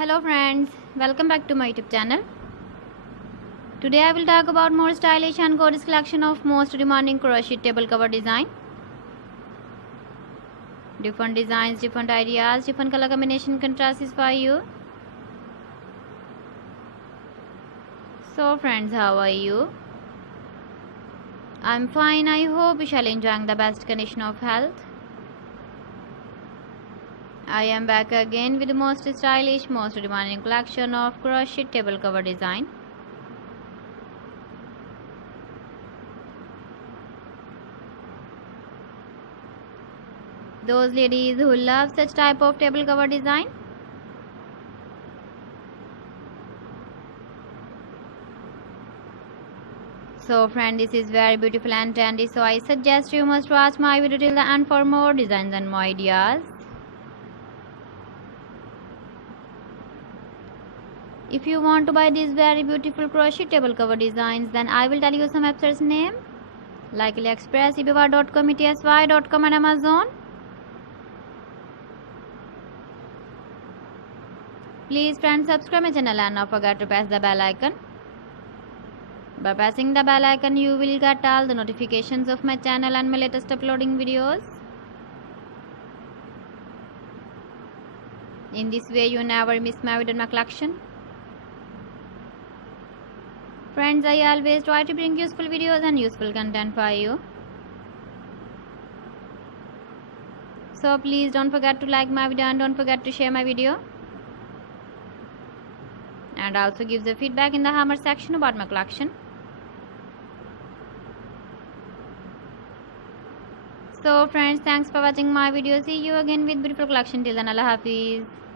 Hello friends, welcome back to my YouTube channel. Today I will talk about more stylish and gorgeous collection of most demanding crochet table cover design. Different designs, different ideas, different color combination contrasts for you. So friends, how are you? I'm fine. I hope you shall enjoying the best condition of health. I am back again with the most stylish, most demanding collection of crochet table cover design. Those ladies who love such type of table cover design, so friend, this is very beautiful and trendy, so I suggest you must watch my video till the end for more designs and more ideas. If you want to buy these very beautiful crochet table cover designs, then I will tell you some websites name like AliExpress, eBay.com, ETSY.com and Amazon. Please friends, subscribe my channel and not forget to press the bell icon. By pressing the bell icon, you will get all the notifications of my channel and my latest uploading videos. In this way, you never miss my video in my collection. Friends, I always try to bring useful videos and useful content for you. So please don't forget to like my video and don't forget to share my video. And also give the feedback in the comment section about my collection. So friends, thanks for watching my video. See you again with beautiful collection. Till then, Allah Hafiz.